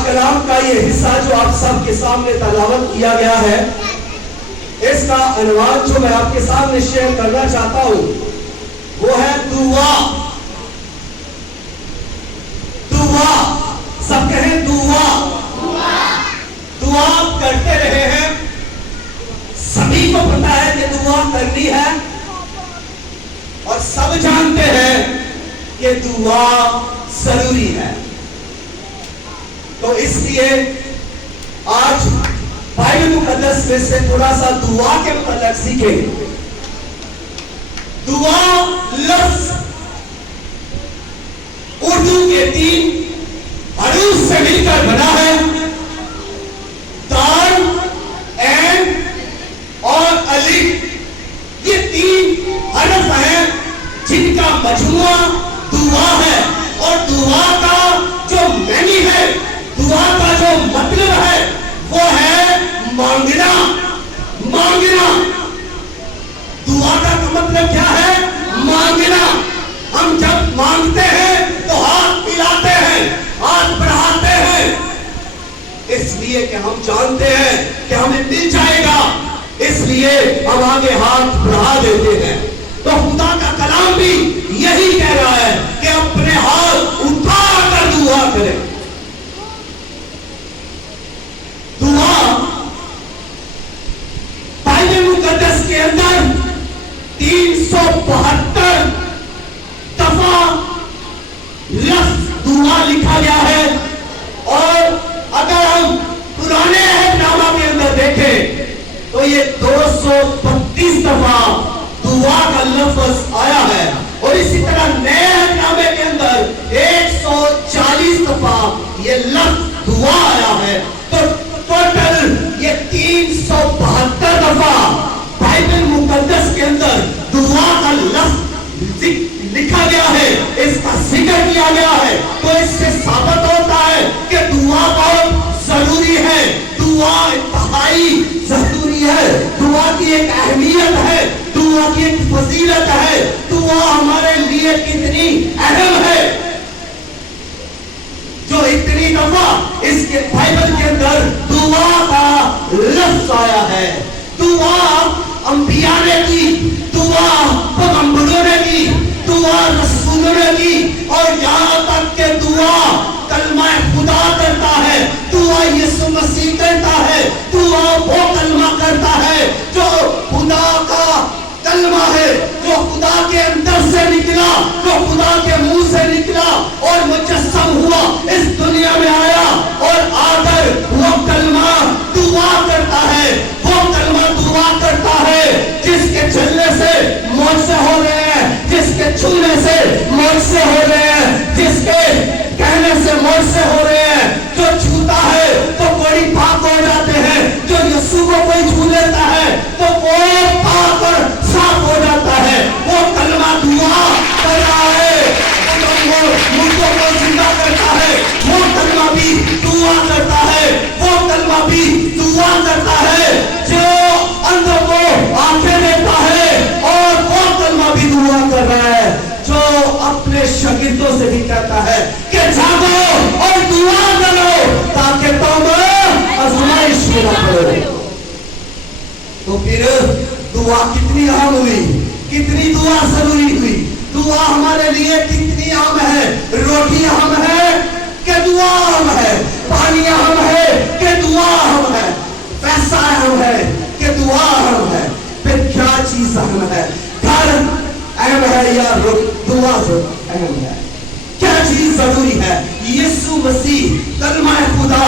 پاک کلام کا یہ حصہ جو آپ سب کے سامنے تلاوت کیا گیا ہے، اس کا عنوان جو میں آپ کے سامنے شیئر کرنا چاہتا ہوں وہ ہے دعا۔ دعا، سب کہیں دعا۔ دعا آپ کرتے رہے ہیں، سبھی کو پتا ہے کہ دعا کرنی ہے، اور سب جانتے ہیں کہ دعا ضروری ہے۔ تو اس لیے آج بائبل مقدس میں سے تھوڑا سا دعا کے متعلق سیکھیں۔ دعا لفظ اردو کے 3 حروف سے مل کر بنا ہے، دال، عین اور الف۔ یہ 3 حرف ہیں جن کا مجموعہ دعا ہے، اور دعا کا جو معنی ہے، دعا کا جو مطلب ہے وہ ہے مانگنا۔ مانگنا، دعا کا مطلب کیا ہے؟ مانگنا۔ ہم جب مانگتے ہیں تو ہاتھ ملاتے ہیں، ہاتھ بڑھاتے ہیں، اس لیے کہ ہم جانتے ہیں کہ ہمیں مل جائے گا، اس لیے ہم آگے ہاتھ بڑھا دیتے ہیں۔ تو خدا کا کلام بھی یہی کہہ رہا ہے کہ اپنے ہاتھ اٹھا کر دعا کریں۔ دعا بائبل مقدس کے اندر 372 دفعہ لفظ دعا لکھا گیا ہے، اور اگر ہم پرانے عہد نامہ کے اندر دیکھیں تو یہ 232 دفعہ دعا کا لفظ آیا ہے، اور اسی طرح نئے عہد نامے کے اندر 140 دفعہ یہ لفظ دعا آیا ہے۔ تو ٹوٹل یہ 372 دفعہ بائبل مقدس کے اندر دعا کا لفظ لکھا گیا ہے، اس کا ذکر کیا گیا ہے۔ تو اس سے ثابت ہوتا ہے کہ دعا بہت ضروری ہے، دعا انتہائی ضروری ہے، دعا کی ایک اہمیت ہے، دعا کی ایک فضیلت ہے، دعا ہمارے لیے کتنی اہم ہے، جو اتنی دفعہ اس کے بائبل کے اندر دعا کا لفظ آیا ہے۔ دعا انبیاء نے کی، دعا پیغمبروں نے کی، دعا رسولوں نے کی، اور یہاں تک کہ دعا کلمہ خدا کرتا ہے، دعا یسوع مسیح کرتا ہے، دعا وہ کلمہ کرتا ہے جو خدا کا کلمہ ہے، جو خدا کے اندر سے نکلا، جو خدا کے منہ سے نکلا اور مجسم ہوا، اس دنیا میں آیا، اور آ کر وہ کلمہ دعا کرتا ہے، وہ کلمہ دعا کرتا ہے جس کے چلنے سے معجزے ہو رہے ہیں، جس کے چھونے سے معجزے ہو رہے ہیں، جس کے کہنے سے معجزے ہو رہے ہیں۔ جو چھوتا ہے تو کوئی پاک ہو جاتے ہیں، جو یسوع کو کوئی چھو لیتا ہے تو وہ پاک اور صاف ہو جاتا ہے۔ وہ کلمہ دعا کر رہا ہے، وہ مردوں کو زندہ کرتا ہے، وہ کلمہ بھی دعا کرتا ہے، وہ کلمہ بھی دعا کرتا ہے، جو اندھوں کو آنکھیں دیتا ہے، اور وہ کلمہ بھی دعا کر رہا ہے، جو اپنے شاگردوں سے بھی کہتا ہے کہ جاگو اور دعا کرو تاکہ تم آزمائش میں نہ پڑو۔ تو پھر دعا کتنی اہم ہوئی، کتنی دعا ضروری ہوئی، دعا ہمارے لیے کتنی اہم ہے۔ روٹی اہم ہے کہ دعا اہم ہے، پانی اہم ہے کہ دعا اہم ہے، پیسہ اہم ہے کہ دعا اہم ہے، پھر کیا چیز اہم ہے؟ گھر اہم ہے یا دعا اہم ہے؟ کیا چیز ضروری ہے؟ یسوع مسیح کلمہ خدا،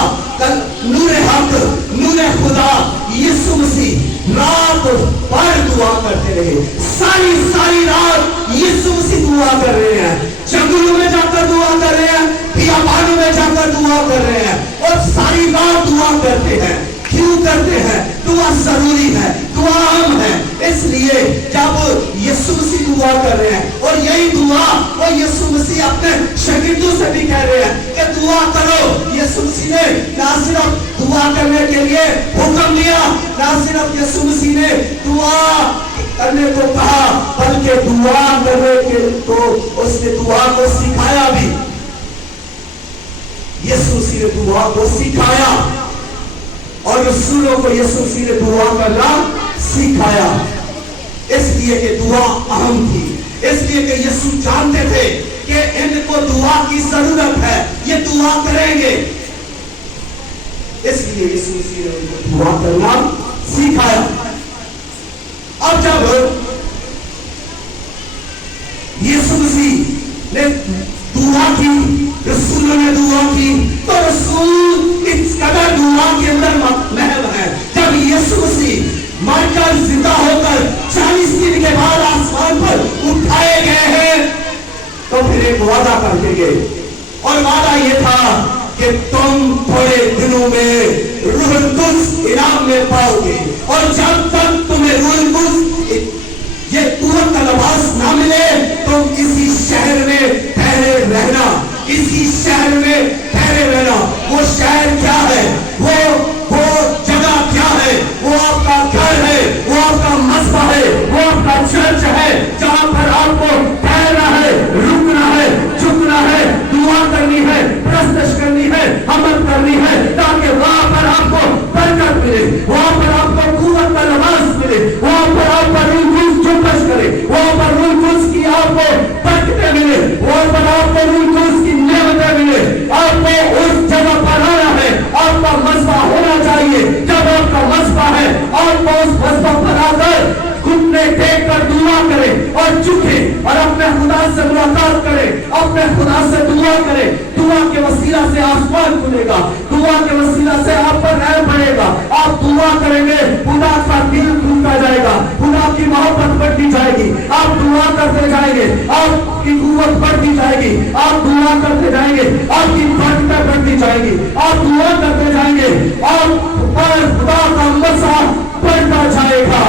نور حق، نور خدا، یسوع مسیح رات بھر دعا کرتے رہے، ساری رات یسوع مسیح دعا کر رہے ہیں، جنگلوں میں جا کر دعا کر رہے ہیں، بیابانوں میں جا کر دعا کر رہے ہیں، اور ساری رات دعا کرتے ہیں۔ کیوں کرتے ہیں؟ دعا ضروری ہے، دعا اہم ہے۔ اس لیے جب یسوع مسیح دعا کر رہے ہیں، اور یہی دعا وہ یسوع مسیح اپنے شاگردوں سے بھی کہہ رہے ہیں کہ دعا کرو۔ یسوع مسیح نے نہ صرف دعا کرنے کے لیے حکم دیا، نہ صرف یسوع مسیح نے دعا کرنے کو کہا، بلکہ دعا کرنے کے تو اس نے دعا کو سکھایا بھی۔ यीशु मसीह ने दुआ को सिखाया और रसूलों को यीशु मसीह ने दुआ करना सिखाया, इसलिए कि दुआ अहम थी, इसलिए कि यीशु जानते थे कि इनको दुआ की जरूरत है, ये दुआ करेंगे, इसलिए यीशु मसीह ने उनको दुआ करना सिखाया। अब जब यीशु मसीह ने दुआ की, रसूलों ने दुआ की, तो रसूल इस कदर दुआ के अंदर महव है। जब यीशु मसीह मरकर जिंदा होकर 40 दिन के बाद आसमान पर उठाए गए हैं, तो फिर एक वादा करके गए, और वादा ये था कि तुम थोड़े दिनों में रूहुल कुद्स इनाम में पाओगे, और जब तक तुम्हें रूहुल कुद्स ये कुव्वत का लिबास ना मिले, तुम इसी शहर में ठहरे रहना, इसी शहर में ठहरे रहना। वो शहर क्या है, वो जगह क्या है, वो आपका घर है, वो आपका मस्बा है, वो आपका चर्च है, जहां पर आपको ठहरना है, रुकना है, झुकना है, दुआ करनी है, प्रस्तश करनी है, अमल करनी है, ताकि वहां पर आपको बरकत मिले, वहां पर आपको कुव्वत का लिबास मिले, वहां पर आपका रूह जुम्बश करे, वहां पर रूह कुद्स की आपको बरकतें मिले, वहां पर आपको रूह कुद्स की नेमतें मिले। आपको उस जगह पर आना है, आपका मस्बा होना चाहिए। जब आपका मस्बा है, आपको उस मस्बा पर आकर घुटने टेक कर दुआ करें और झुके और अपने खुदा से मुलाकात करें, अपने खुदा से दुआ करें। दुआ के वसीला से आसमान खुलेगा, दुआ के वसीला से आप पर रहम पड़ेगा। आप दुआ करेंगे, खुदा का दिल खुलता जाएगा, खुदा की मोहब्बत बढ़ती जाएगी, आप दुआ करते जाएंगे, आपकी कुव्वत बढ़ती जाएगी, आप दुआ करते जाएंगे, आपकी बरकतें बढ़ती जाएगी, आप दुआ करते जाएंगे, आप पर खुदा का मसा बढ़ता जाएगा।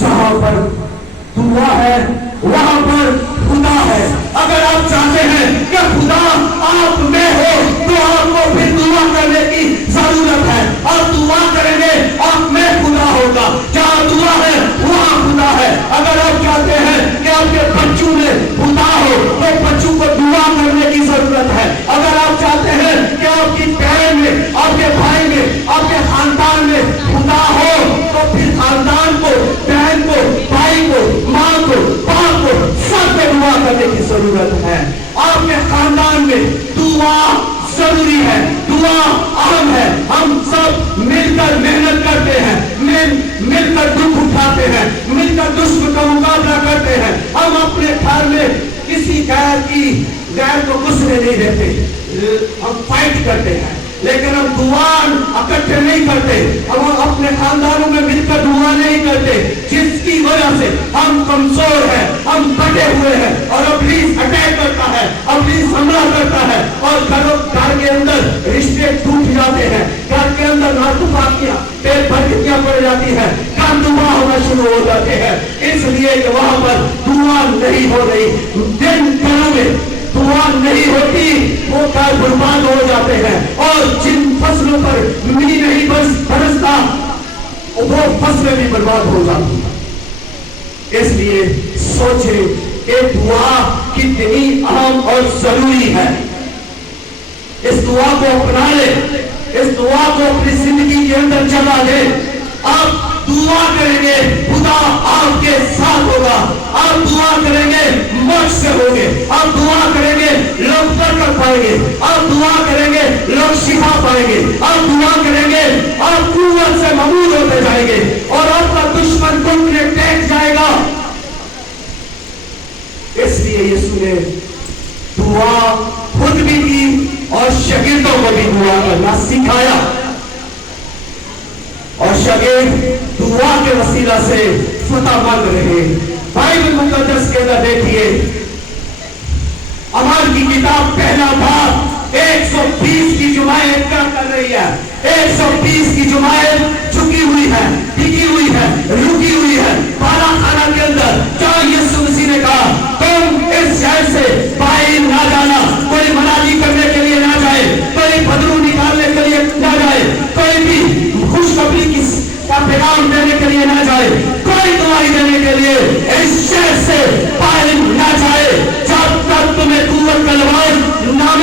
जहां पर दुआ है वहां पर खुदा है। अगर आप चाहते हैं कि खुदा आप में हो, तो आपको फिर दुआ करने की जरूरत है। आप दुआ करेंगे, आप में खुदा होगा। जहां दुआ है वहां खुदा है। अगर आप चाहते हैं कि आपके बच्चों में खुदा हो, तो बच्चों को दुआ करने की जरूरत है। अगर आप चाहते हैं कि आपकी बहन में, आपके भाई में, आपके खानदान में खुदा हो, तो फिर खानदान को, बहन को, भाई को, माँ को, बाप को, सब में दुआ करने की जरूरत है। आपके खानदान में दुआ जरूरी है, दुआ अहम है। हम सब मिलकर मेहनत करते हैं, मिलकर दुख उठाते हैं, मिलकर दुश्मन का मुकाबला करते हैं। हम अपने घर में किसी गैर को घुसने नहीं देते, हम फाइट करते हैं, लेकिन हम दुआ इकट्ठे नहीं करते। हम अपने खानदानों में मिलकर दुआ नहीं करते, जिसकी वजह से हम कमजोर हैं, हम बटे हुए हैं, और इब्लीस अटैक करता है, इब्लीस हमला करता है, और घर के अंदर रिश्ते टूट जाते हैं, घर के अंदर नातुफाकियां, बेबरकतियां पड़ जाती है, दुआ होना शुरू हो जाते हैं। इसलिए कि वहां पर दुआ नहीं हो रही, दिन दिनों में दुआ नहीं होती, वो घर बर्बाद हो जाते हैं, और जिन फसलों पर मिली नहीं बरसता, वो फसलें भी बर्बाद हो जाती हैं। इसलिए सोचे कि दुआ कितनी अहम और जरूरी है। इस दुआ को अपना ले, इस दुआ को अपनी जिंदगी के अंदर जगा दे। आप दुआ करेंगे, खुदा आपके साथ होगा। आप दुआ करेंगे, मोक्ष से होंगे। आप दुआ करेंगे, लोग बरकत पाएंगे। आप दुआ करेंगे, लोग शिफा पाएंगे। आप दुआ करेंगे, आप कुव्वत से मबूद होते जाएंगे, और आपका दुश्मन घुटने टेक जाएगा। इसलिए यीशु ने दुआ खुद भी की और शागिर्दों को भी दुआ करना सिखाया, और शागिर्द दुआ के वसीला से फतहमंद रहे। बाइबल मुकद्दस के अंदर देखिए, अमल की किताब पहला भाग 120 की जुमायत क्या कर रही है? 120 की जुमायत झुकी हुई है, टिकी हुई है, रुकी हुई है पाला खाना के अंदर। जहाँ यीशु मसीह ने कहा, तुम इस शहर से बाहर ना जाना, कोई मनाजी करने के लिए ना जाए, कोई बदरू निकालने के लिए ना जाए, कोई भी खुशखबरी का पैगाम देने के लिए ना जाए, कोई दवाई देने के लिए इस शहर से बाहर ना जाए, जब तक तुम्हें कुव्वत का लिबास ना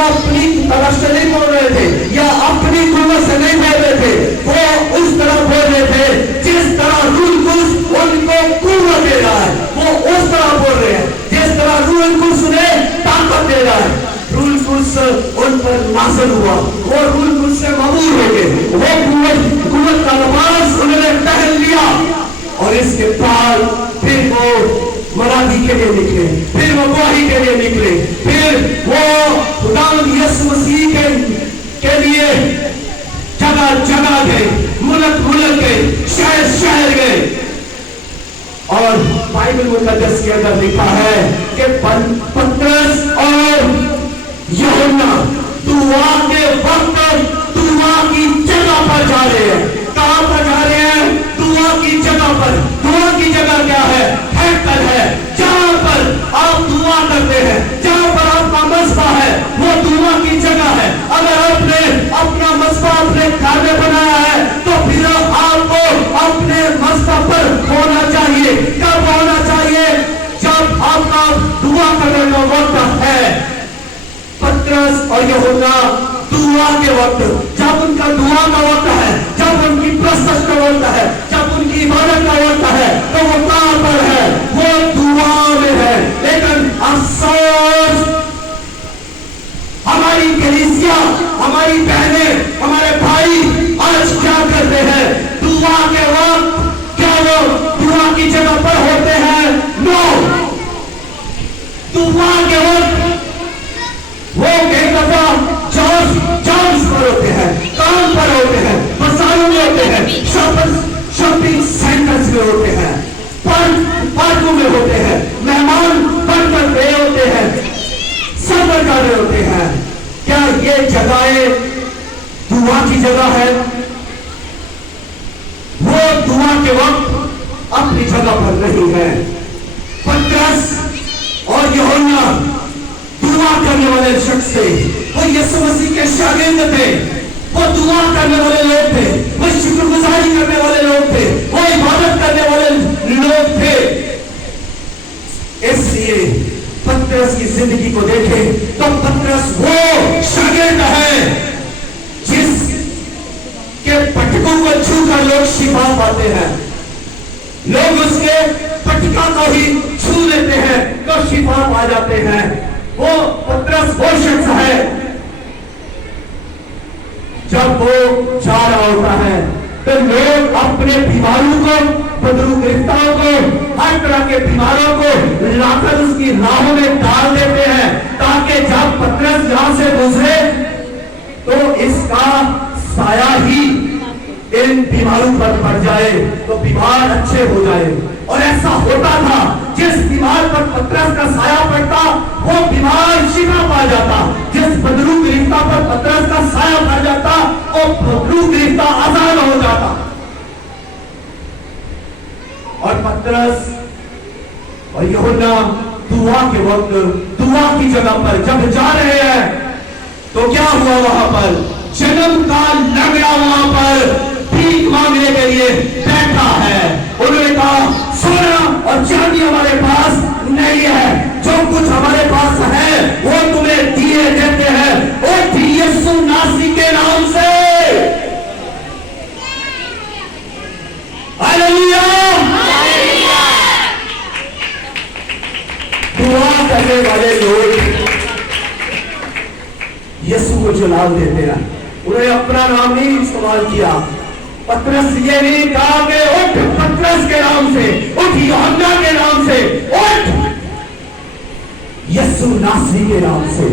वो अपनी तरफ से नहीं बोल रहे थे या अपनी कुव्वत से नहीं बोल रहे थे, वो उस तरह बोल रहे थे जिस तरह रूह कुद्स उनको कुव्वत दे रहा है, वो उस तरह बोल रहे हैं जिस तरह रूह कुद्स उन्हें ताकत दे रहा है। रूह कुद्स उन पर नाज़िल हुआ, वो रूह कुद्स से मबूर हो गए, वो कुव्वत का लिबास उन्होंने पहन लिया और इसके बाद फिर वो मरादी के लिए निकले, फिर वो गवाही के लिए निकले, फिर वो खुदावंद यीशु मसीह के लिए जगह जगह गए, मुल्क मुल्क गए, शहर शहर गए। और बाइबल मुकद्दस के अंदर लिखा है कि पतरस और यूहन्ना दुआ के वक्त दुआ की जगह पर जा रहे हैं। कहां पर जा रहे हैं? दुआ की जगह पर। दुआ की जगह क्या है? हैकल है, जहां पर आप दुआ करते हैं, जहां पर आपका मस्बा है, वो दुआ की जगह है। अगर आपने अपना मस्बा अपने घर में बनाया है तो फिर आपको अपने मस्बा पर होना चाहिए। कब होना चाहिए? जब आपका दुआ करने का वक्त है। पतरस और यूहन्ना दुआ के वक्त, जब उनका दुआ का वक्त है, जब उनकी प्रस्तुत का वक्त है, जब उनकी इबादत का वक्त है, तो वो कहां पर है? वो दुआ में है। लेकिन अफसोस हमारी कलीसिया, हमारी बहनें, हमारे भाई आज क्या करते हैं? दुआ के वक्त क्या वो दुआ की जगह पर होते हैं? नो। दुआ के वक्त वो एक दफा जॉब्स पर होते हैं, काम पर होते हैं, बाजारों में होते हैं, शॉपिंग सेंटर्स में होते हैं, पार्कों में होते हैं, मेहमान बनकर गए होते हैं, सफर कर रहे होते हैं। क्या ये जगहें दुआ की जगह है? वो दुआ के वक्त अपनी जगह पर नहीं है। पतरस और यूहन्ना दुआ करने वाले शख्स थे, वो यीशु मसीह के शागिर्द थे, वो दुआ करने वाले लोग थे, वो शुक्रगुजारी करने वाले लोग थे, वो इबादत करने वाले लोग थे। इसलिए पतरस की जिंदगी को देखें तो पतरस वो शागिर्द है जिस के पटकों को छूकर लोग शिफा पाते हैं। लोग उसके पटका को ही छू लेते हैं तो शिफा पा जाते हैं। वो पतरस वो शख्स है जब वो जा रहा होता है तो लोग अपने बीमारों को, बदरू गिरफ्तारों को, हर तरह के बीमारों को लाकर उसकी राहों में डाल देते हैं ताकि जब पतरस यहां से गुजरे तो इसका साया ही इन बीमारों पर पड़ जाए तो बीमार अच्छे हो जाए। और ऐसा होता था, जिस बीमार पर पतरस का साया पड़ता वो बीमार शिफा पा जाता, जिस बदरू गिरफ्ता पर पतरस का साया पड़ जाता वो बदरू गिरफ्ता आजाद हो जाता। और पतरस और यूहन्ना दुआ के वक्त दुआ की जगह पर जब जा रहे हैं तो क्या हुआ? वहां पर जन्म का लंगड़ा वहां पर भीख मांगने के लिए बैठा है। उन्होंने कहा सोना और चांदी हमारे पास नहीं है, जो कुछ हमारे पास है वो तुम्हें दिए देते हैं, उठ यीशु नासरी के नाम से। हालेलुया। दुआ करने वाले लोग यीशु को जलाल देते हैं। उन्होंने अपना नाम नहीं इस्तेमाल किया। पतरस ये नहीं कहा कि उठ पतरस के नाम से, उठ यूहन्ना के नाम से, उठ यीशु नासरी के नाम से।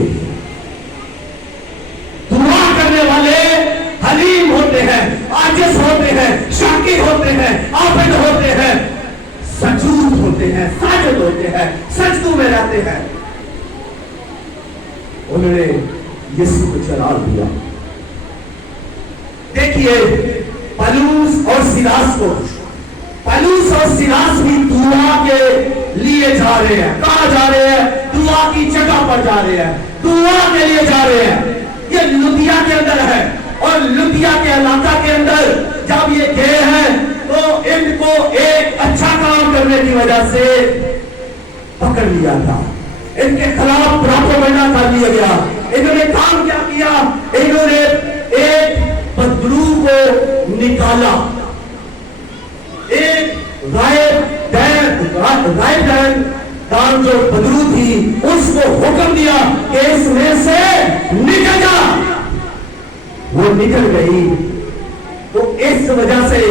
दुआ करने वाले हलीम होते हैं, आजिज़ होते हैं, शाकिर होते हैं, आबिद होते हैं, सजूद होते हैं, साजिद होते हैं, सजदों में रहते हैं। उन्होंने यीशु को जलाल दिया। देखिए पलूस और सिलास को, पलूस और सिलास भी दुआ के लिए जा रहे हैं। कहां जा रहे हैं? दुआ की जगह पर जा रहे हैं, दुआ के लिए जा रहे हैं। ये लुदिया के अंदर है और लुदिया के इलाका के अंदर जब ये गए हैं तो इनको एक अच्छा काम करने की वजह से पकड़ लिया था, इनके खिलाफ प्रोपेगेंडा कर लिया गया। इन्होंने कहा निकल जा। वो निकल गई। तो इस वजह से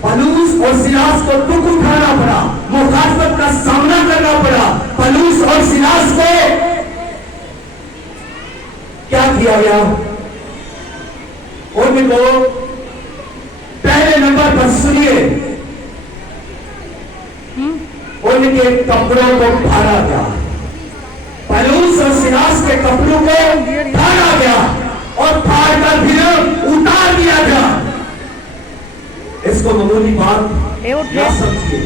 पलूस और सिलास को दुख उठाना पड़ा, मुखालफत का सामना करना पड़ा। पलूस और सिलास को क्या किया गया? उनको पहले नंबर पर सुनिए, उनके कपड़ों को फाड़ा गया। पलूस और सिलास के कपड़ों को फाड़ा गया और फाड़ कर फिर उतार दिया गया। इसको मामूली बात या समझिए।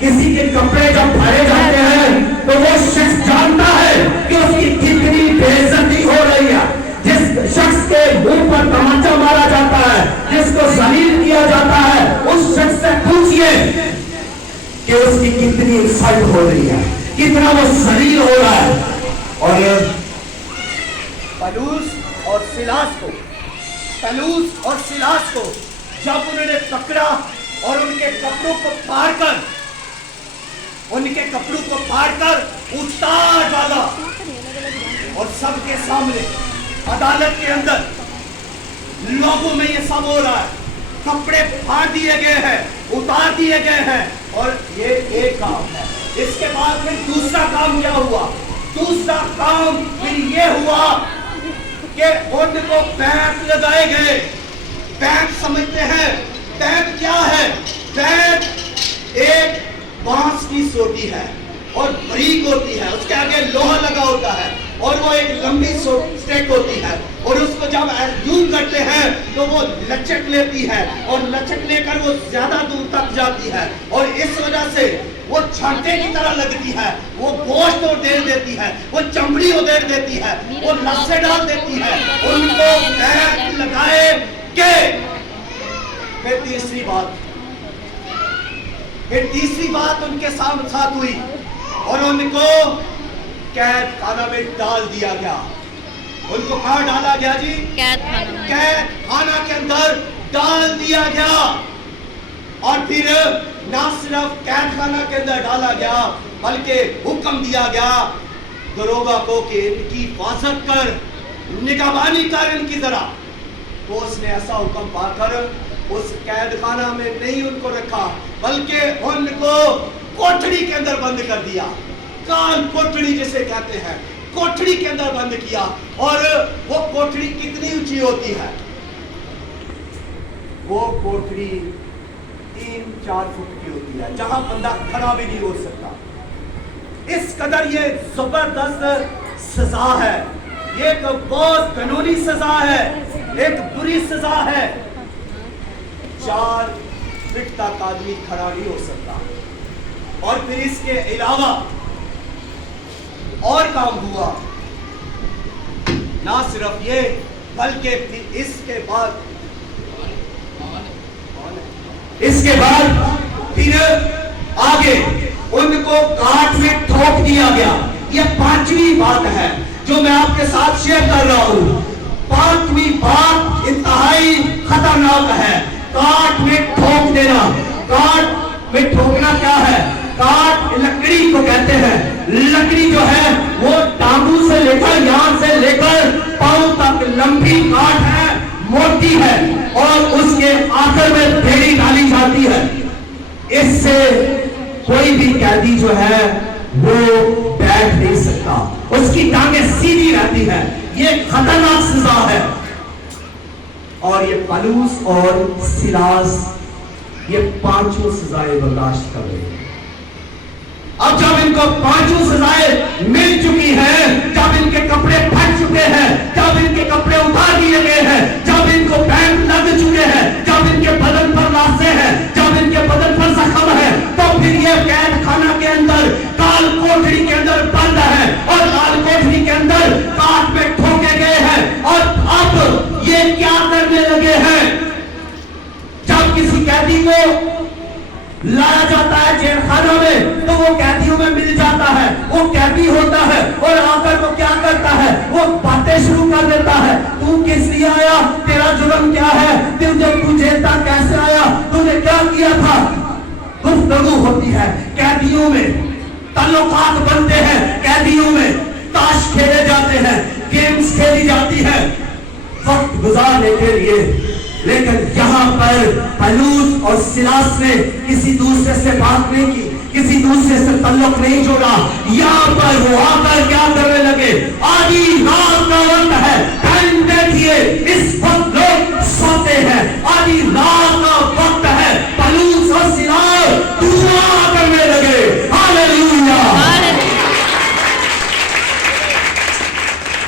किसी के कपड़े जब फाड़े जाते हैं तो वो शख्स जानता है कि उसकी कितनी बेइज्जती हो रही है। जिस शख्स के मुंह पर तमाचा मारा जाता है, जिसको जलील किया जाता है, उस शख्स से पूछिए कि उसकी कितनी इज्जत हो रही है, कितना वो जलील हो रहा है। और पलूस और सिलास को जब उन्होंने पकड़ा और उनके कपड़ों को फाड़कर उतार डाला और सबके सामने अदालत के अंदर लोगों में ये सब हो रहा है। कपड़े फाड़ दिए गए हैं, उतार दिए गए हैं और ये एक काम है। इसके बाद फिर दूसरा काम क्या हुआ? दूसरा काम फिर ये हुआ कि उनको पैक लगाए गए। पैक समझते हैं? पैक क्या है? पैक एक बांस की सोटी है और बारीक होती है, उसके आगे लोहा लगा होता है और वो एक लंबी स्टेक होती है और उसको जब यूं करते हैं तो वो लचक लेती है और लचक लेकर वो ज्यादा दूर तक जाती है और इस वजह से वो छांटे की तरह लगती है। वो गोश्त उधेड़ देती है, वो चमड़ी उधेड़ देती है, वो लस्से डाल देती है। उनको पैक लगाए के फिर तीसरी बात उनके साथ हुई और उनको कैद खाना में डाल दिया गया। उनको कहाँ डाला गया जी? कैद खाना के अंदर डाल दिया गया। और फिर ना सिर्फ कैद खाना के अंदर डाला गया बल्कि हुक्म दिया गया दरोगा को कि इनकी हिफाजत कर, निगहबानी कर इनकी जरा। तो उसने ऐसा हुक्म पाकर उस कैद खाना में नहीं उनको रखा बल्कि उनको कोठड़ी के अंदर बंद कर दिया। काल कोठड़ी जिसे कहते हैं, कोठड़ी के अंदर बंद किया। और वो कोठड़ी कितनी ऊंची होती है? वो कोठड़ी 3-4 फुट की होती है, जहां बंदा खड़ा भी नहीं हो सकता। इस कदर ये जबरदस्त सजा है, ये एक बहुत कानूनी सजा है, एक बुरी सजा है। 4 फीट तक आदमी खड़ा नहीं हो सकता। और फिर इसके अलावा और काम हुआ, ना सिर्फ ये बल्कि इसके बाद फिर आगे उनको काट में ठोक दिया गया। ये 5वीं बात है जो मैं आपके साथ शेयर कर रहा हूं। 5वीं बात इंतहाई खतरनाक है, काट में ठोक देना। काट में ठोकना क्या है? काट लकड़ी को कहते हैं। लकड़ी जो है वो टांगू से लेकर यहां से लेकर पांव तक लंबी काट है, मोटी है और उसके आखिर में बेड़ी डाली जाती है। इससे कोई भी कैदी जो है वो बैठ नहीं सकता, उसकी टांगें सीधी रहती है। ये खतरनाक सजा है। और ये पलूस और सिलास ये 5 सजाएं बर्दाश्त कर रहे हैं। अब जब इनको 5 सजाएं मिल चुकी हैं, जब इनके कपड़े फट चुके हैं, जब इनके कपड़े उतार दिए गए हैं, जब इनको बैंड लग चुके हैं, जब इनके बदन पर लाशें हैं, जब इनके बदन पर जख्म है, तो फिर ये कैद खाना के अंदर काल कोठरी के अंदर बंद है और काल कोठरी के अंदर काट में ठोके गए हैं। और अब ये क्या करने लगे हैं? जब किसी कैदी को लाया जाता है जेल खाना में तो वो कैदियों में मिल जाता है, वो कैदी होता है और आकर वो क्या करता है? वो बातें शुरू कर देता है। तू किस लिए आया? तेरा जुर्म क्या है? तू जेल तक कैसे आया? तूने क्या किया था? गुफ्तगू होती है कैदियों में, ताल्लुकात बनते हैं कैदियों में, ताश खेले जाते हैं, गेम्स खेली जाती رہی ہے وقت گزارنے کے لیے، لیکن یہاں پر پولس اور سیلاس نے کسی دوسرے سے بات نہیں کی، کسی دوسرے سے تعلق نہیں جوڑا. یہاں پر وہ آ کر کیا کرنے لگے؟ آدھی رات کا وقت ہے، ٹائم دیکھیے، اس وقت لوگ سوتے ہیں، آدھی رات کا وقت ہے، پولس اور سیلاس دعا کرنے لگے. ہاللیلویا.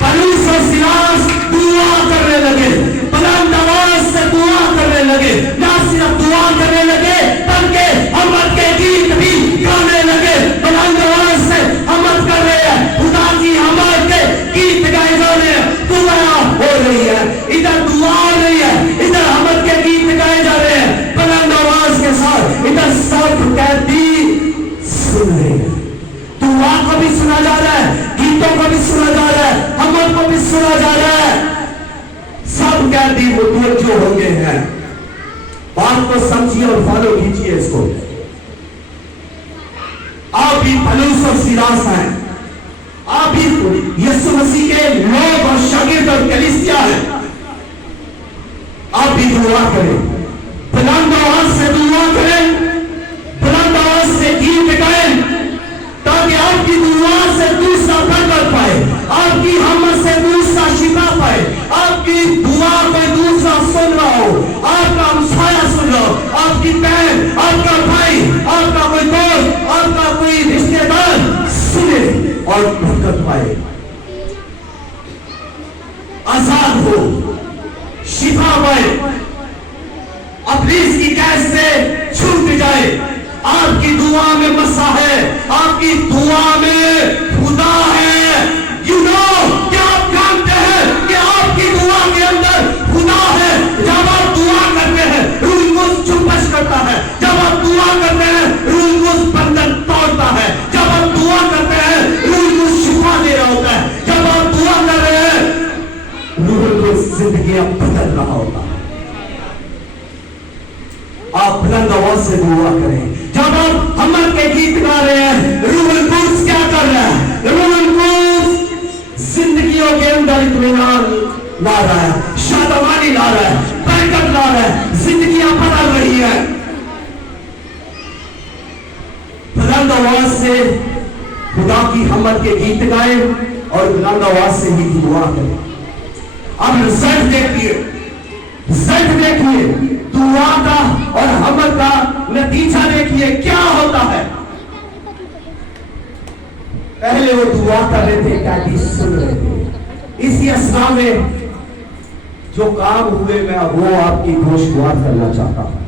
پولس اور سیلاس دعا کرنے لگے، بلند آواز سے دعا کرنے لگے، نہ صرف دعا کرنے لگے بلکہ حمد کے گیت بھی گانے لگے. بلند آواز سے حمد کر رہے ہیں، خدا کی حمد کے گیت گائے جا رہے ہیں. دعا ہو رہی ہے، ادھر دعا ہو رہی ہے، ادھر حمد کے گیت گائے جا رہے ہیں بلند آواز کے ساتھ. ادھر سب قیدی سن رہے ہیں، دعا کو بھی سنا جا رہا ہے، گیتوں کو بھی سنا جا رہا ہے، حمد کو بھی سنا جا رہا ہے. سب قیدی متوجہ ہو گئے ہیں. بات کو سمجھیے اور فالو کیجیے اس کو. آپ بھی پولس اور سیلاس ہیں، آپ بھی یسوع مسیح کے لوگ اور شاگرد اور کلیسیا ہیں. آپ بھی دعا کریں، بلند آواز سے دعا کریں، بلند آواز سے گیت گائیں، تاکہ آپ کی دعا سے دوسرا برکت پائے، آپ کی حمد سے دوسرا شفا پائے، آپ کی دعا کوئی دوسرا سن رہا ہو، آپ کا ہمسایہ سن رہا ہو، آپ کی بہن، آپ کا بھائی، آپ کا کوئی دوست، آپ کا کوئی رشتہ دار سنے اور برکت پائے، آزاد ہو، شفا پائے، ابلیس کی قید سے چھوٹ جائے. آپ کی دعا میں مسا ہے، آپ کی دعا میں خدا ہے. یو نو کیا آپ جانتے ہیں کہ آپ کی دعا کے اندر خدا ہے. جب آپ دعا کرتے ہیں روح القدس جنبش کرتا ہے، جب آپ دعا کرتے ہیں روح القدس بندن توڑتا ہے، جب آپ دعا کرتے ہیں روح القدس شفا دے رہا ہوتا ہے، جب آپ دعا کر رہے ہیں روح القدس زندگیاں بدل رہا ہوتا ہے. آپ بلند آواز سے دعا کریں. جب آپ حمد کے گیت گا رہے ہیں روح القدس کیا کر رہا ہے؟ روح القدس زندگیوں کے اندر اطمینان لا رہا ہے، شادمانی لا رہا ہے، برکت لا رہا ہے، زندگیاں بدل رہی ہے. بلند آواز سے خدا کی حمد کے گیت گائیں اور بلند آواز سے ہی دعا کریں. اب رزلٹ دیکھیے، رزلٹ دیکھیے، دعا کا اور حمد کا نتیجہ دیکھیے کیا ہوتا ہے. پہلے وہ دعا کر رہے تھے، قیدی سن رہے تھے. اسی اثنا میں جو کام ہوئے میں وہ آپ کی گوشوار کرنا چاہتا ہوں.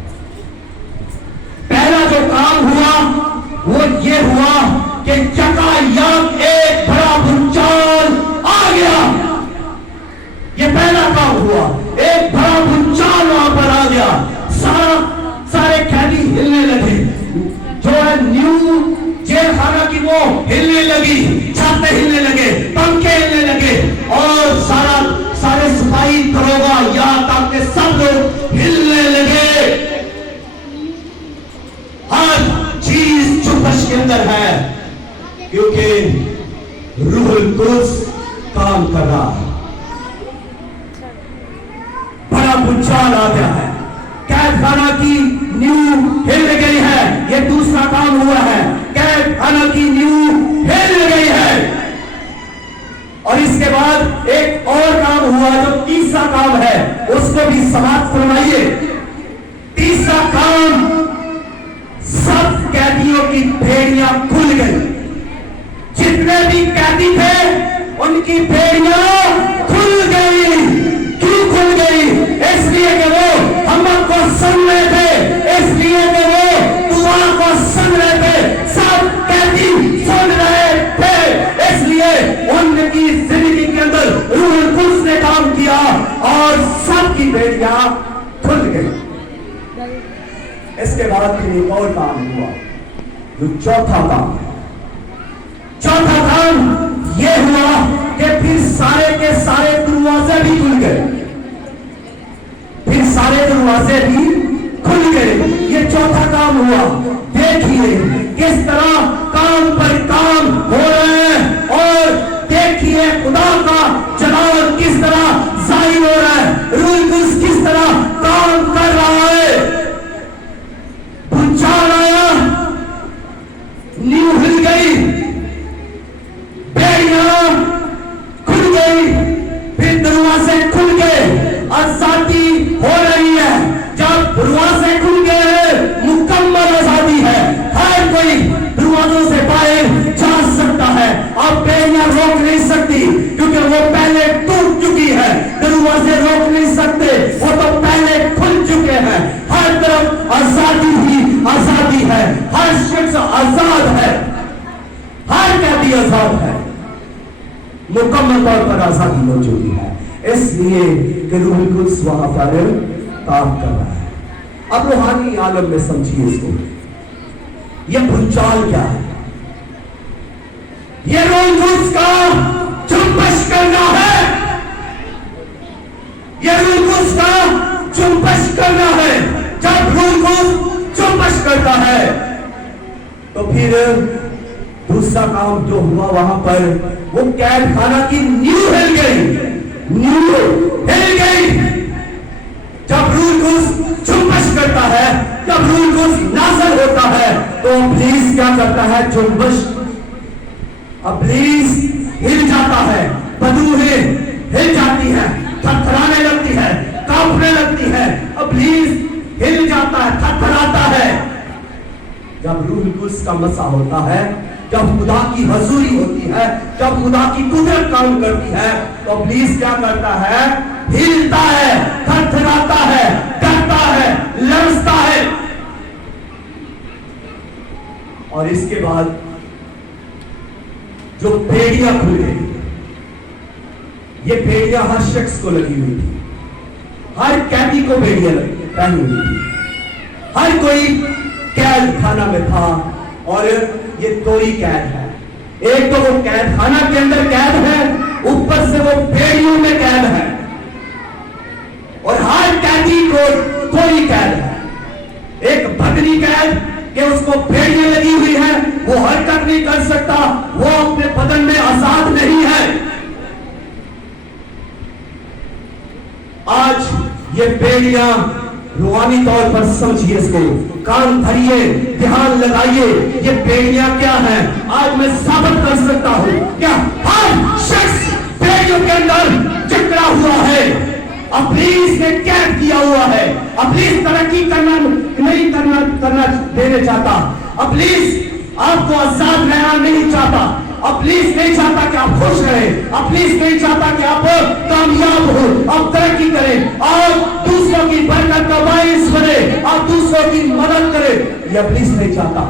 پہلا جو کام ہوا وہ یہ ہوا کہ یکایک ایک بڑا بھونچال آ گیا. یہ پہلا کام ہوا، ایک بڑا بھونچال وہاں پر آ گیا. سارے قیدی ہلنے لگے، جو ہے نیو جیل خانہ کی وہ ہلنے لگی، چھتیں ہلنے لگے، پنکھے ہلنے لگے، اور سارے سپاہی دروگا یہاں تک کہ سب لوگ ہلنے لگے. ہر چیز جنبش کے اندر ہے کیونکہ روح القدس کام کر رہا ہے. بڑا بھونچال آ گیا ہے، قید خانہ کی نیو ہل گئی ہے. یہ دوسرا کام ہوا ہے، قید خانہ کی نیو ہل گئی ہے. اور اس کے بعد ایک اور کام ہوا جو تیسرا کام ہے، اس کو بھی سماعت فرمائیے. تیسرا کام، سب قیدیوں کی بھیڑیاں کھل گئی. جتنے بھی قیدی تھے ان کی بھیڑیاں کھل گئی. کیوں کھل گئی؟ اس لیے کہ وہ حمد کو سن رہے تھے، اس لیے کہ وہ دعا کو سن رہے تھے. سب قیدی سن رہے تھے، اس لیے ان کی زندگی کے اندر روح القدس نے کام کیا اور سب کی بھیڑیاں کھل گئی. اس کے بعد پھر ایک اور کام ہوا جو چوتھا کام ہے. چوتھا کام یہ ہوا کہ پھر سارے کے سارے دروازے بھی کھل گئے. پھر سارے دروازے بھی کھل گئے. یہ چوتھا کام ہوا. دیکھیے کس طرح کام پر کام ہو رہے ہیں، اور دیکھیے خدا کا جلال کس طرح आजादी मौजूद है, इसलिए कि रूह कुद्स वहां पर काम कर रहा है। अब रूहानी आलम में समझिए इसको, ये भूचाल क्या है? ये रूह कुद्स का जुम्बश करना है, ये रूह कुद्स का जुम्बश करना है। जब रूह कुद्स जुम्बश करता है तो फिर दूसरा काम जो हुआ वहां पर, वो कैद खाना की नींव हिल गई, नींव हिल गई। जब रूह कुद्स जुम्बश करता है, जब रूह कुद्स नाज़िल होता है, तो इब्लीस क्या करता है? जुम्बश, इब्लीस हिल जाता है, बदरूहें हिल जाती है, थरथराने लगती है, कांपने लगती है, इब्लीस हिल जाता है, थरथराता है। जब रूह कुद्स का मसा होता है, जब खुदा की हजूरी होती है, जब खुदा की कुदरत काम करती है, तो इब्लीस क्या करता है? हिलता है, थरथराता है, डरता है, लड़ता है। और इसके बाद जो बेड़ियां खुल गई, ये बेड़ियां हर शख्स को लगी हुई थी, हर कैदी को बेड़ियां पहनी हुई थी, हर कोई कैद खाना में था। और ये दो ही कैद है, एक तो वो कैद खाना के अंदर कैद है, ऊपर से वो बेड़ियों में कैद है। और हर कैदी को दो ही कैद है, एक बदनी कैद कि उसको बेड़ियां लगी हुई है, वो हरकत नहीं कर सकता, वो अपने बदन में आजाद नहीं है। आज ये बेड़ियां रूहानी तौर पर समझिए इसको, कान धरिए, ध्यान लगाइए, ये बेड़ियां क्या है? आज मैं साबित कर सकता हूं क्या हर शख्स बेड़ियों के अंदर जकड़ा हुआ है, इब्लीस ने कैद किया हुआ है। इब्लीस तरक्की करना नहीं करना देने चाहता, इब्लीस आपको आजाद रहना नहीं चाहता, इब्लीस नहीं चाहता कि आप खुश रहें, इब्लीस नहीं चाहता कि आप कामयाब हो, आप तरक्की करें, आप दूसरों की बरकत का बाइस बने, आप दूसरों की मदद करें, ये इब्लीस नहीं चाहता।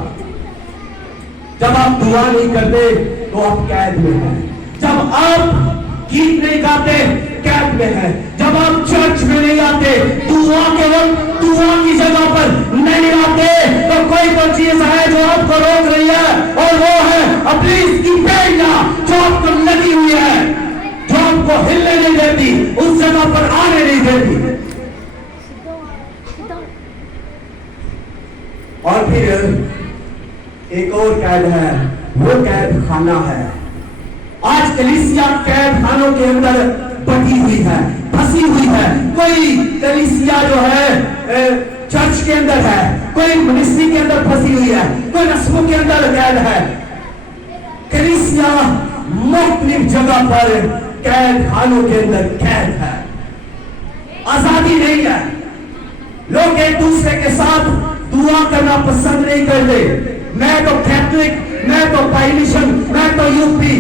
जब आप दुआ नहीं करते तो आप कैद में हैं, जब आप गीत नहीं गाते कैद में हैं, जब आप चर्च में नहीं आते, दुआ के वक्त दुआ की जगह पर नहीं आते, तो कोई तो चीज है जो आपको रोक रही है, और वो है इब्लीस की बेड़ियां जो आपको लगी हुई है, जो आपको हिलने नहीं देती, उस जगह पर आने नहीं देती। और फिर एक और कैद है, वो कैद खाना है। आज कलीसिया कैद खानों के अंदर बटी हुई है, फंसी हुई है। कोई कलीसिया जो है चर्च के अंदर है, कोई मिनिस्ट्री के अंदर फंसी हुई है, कोई रस्मों के अंदर कैद है। कलीसिया मुख्तलिफ जगह पर कैद खानों के अंदर कैद है, आजादी नहीं है। लोग एक दूसरे के साथ दुआ करना पसंद नहीं करते। मैं तो कैथलिक, मैं तो पाइलिशन, मैं तो यूपी,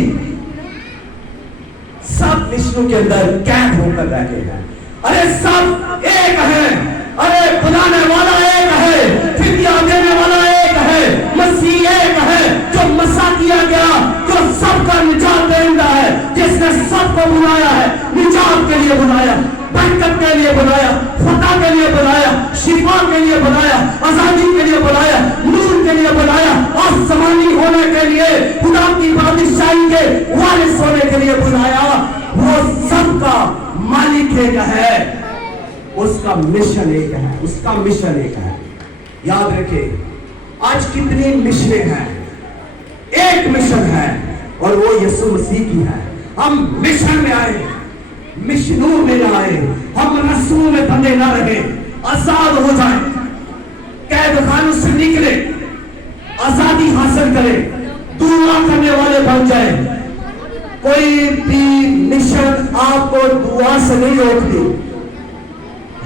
सब मिशनों के अंदर कैद होकर बैठे हैं। अरे सब एक है, अरे बुलाने वाला एक है, फिदिया देने वाला एक है, मसीह एक है, जो मसा किया गया, जो सबका निजात देता है, जिसने सबको बुलाया है, निजात के लिए बुलाया, बरकत के लिए बुलाया, फतह के लिए बुलाया, शिफा के लिए बुलाया, आजादी के लिए बुलाया, नूर के लिए बुलाया, आसमानी होने के लिए, खुदा की बादशाही के वारिस होने के लिए बुलाया। वो सबका मालिक एक है, उसका मिशन एक है, उसका मिशन एक है। याद रखें, आज कितनी मिशनें हैं, एक मिशन है और वो यीशु मसीह की है। हम मिशन में आए, मिशनों में ना आए, हम रस्मों में बंधे ना रहे, आजाद हो जाए, कैद खानों से निकले, आजादी हासिल करें, दुआ करने वाले बन जाए। कोई भी मिशन आपको दुआ से नहीं रोकती।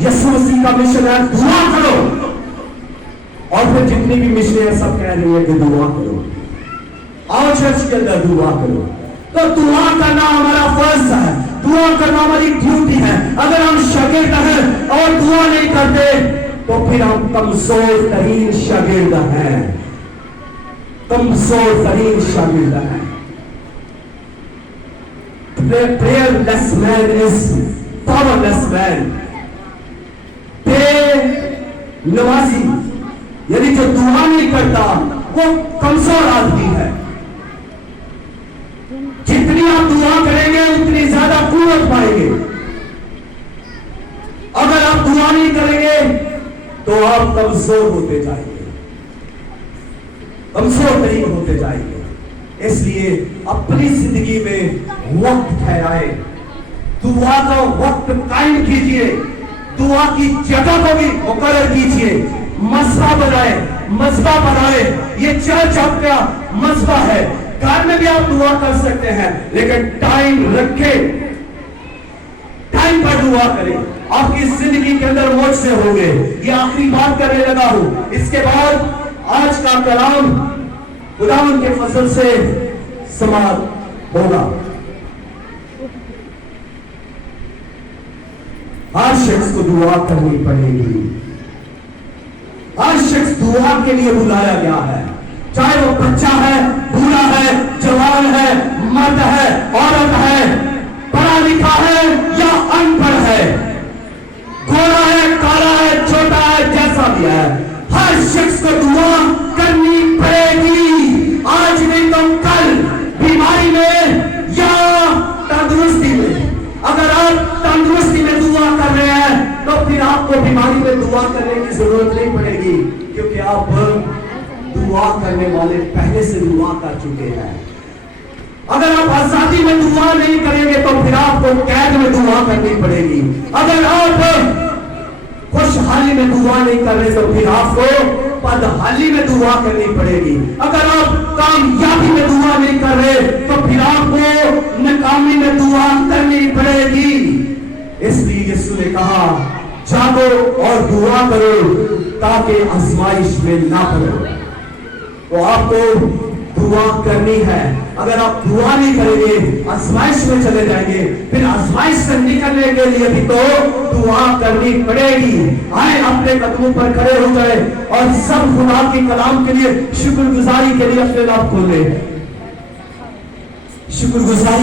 यीशु मसीह का मिशन है दुआ करो, और फिर जितनी भी मिशन है सब कह रही है कि दुआ करो, आओ चर्च के अंदर दुआ करो। तो दुआ करना हमारा फर्ज है, दुआ करना हमारी ड्यूटी है। अगर हम शागिर्द हैं और दुआ नहीं करते तो फिर हम कमजोर तरीन शागिर्द हैं, कमजोर तरीन शागिर्द हैं। prayerless man is powerless man. बे नमाजी यानी जो दुआ नहीं करता वो कमजोर आदमी है। जितनी आप दुआ करेंगे उतनी ज्यादा कुव्वत पाएंगे। अगर आप दुआ नहीं करेंगे तो आप कमजोर होते जाएंगे, कमजोर नहीं होते जाएंगे। इसलिए अपनी जिंदगी में वक्त ठहराए, दुआ का वक्त कायम कीजिए, दुआ की जगह को भी मुकर्रर कीजिए, मसबा बनाए। ये चर्च आपका मसबा है, घर में भी आप दुआ कर सकते हैं, लेकिन टाइम रखे, टाइम पर दुआ करें। आपकी जिंदगी के अंदर मुझसे होंगे। ये आखिरी बात करने लगा हूं, इसके बाद आज का कलाम खुदावंद के फजल से समाप्त होगा। हर शख्स को दुआ करनी पड़ेगी। हर शख्स दुआ के लिए बुलाया गया है, चाहे वो बच्चा है, बूढ़ा है, जवान है, मर्द है, औरत है, पढ़ा लिखा है या अनपढ़ है, गोरा है, काला है, छोटा है, जैसा भी है, हर शख्स को दुआ करनी पड़ेगी। आज नहीं तो कल, बीमारी में या तंदुरुस्ती में। अगर आप तंदुरुस्ती में दुआ कर रहे हैं तो फिर आपको बीमारी में दुआ करने की जरूरत नहीं पड़ेगी, क्योंकि आप दुआ करने वाले पहले से दुआ कर चुके हैं। अगर आप आजादी में दुआ नहीं करेंगे तो फिर आपको कैद में दुआ करनी पड़ेगी। अगर आप खुशहाली में दुआ नहीं कर रहे तो फिर आपको बदहाली में दुआ करनी पड़ेगी। अगर आप कामयाबी में दुआ नहीं कर रहे तो फिर आपको नाकामी में दुआ करनी पड़ेगी। इसलिए यीशु ने कहा, जागो और दुआ करो ताकि आजमाइश में ना पड़ो। तो आपको दुआ करनी है। अगर आप दुआ नहीं करेंगे आजमाइश में चले जाएंगे, फिर आजमाइश से निकलने के लिए भी तो दुआ करनी पड़ेगी। आए अपने कदमों पर खड़े हो जाए और सब खुदा के कलाम के लिए शुक्रगुजारी के लिए अपने आप खोले। शुक्रगुजारी